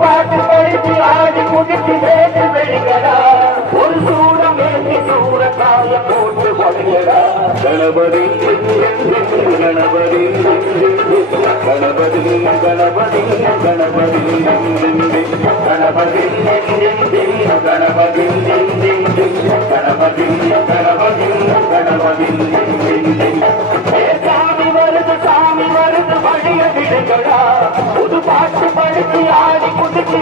பாட்டு படித்து ஆடி குடித்து வேட்டு வெளிகளா ஒரு சூடமேற்றி சூரக்காய போட்டு கொள்கிறா கணபதி கணபதி கணபதி கணபதி கணபதி கணபதி கணபதி கணபதி கணபதி சாமி வருது வழிய விடுங்களா புது பாட்டு படித்து ஆடி குடிச்சு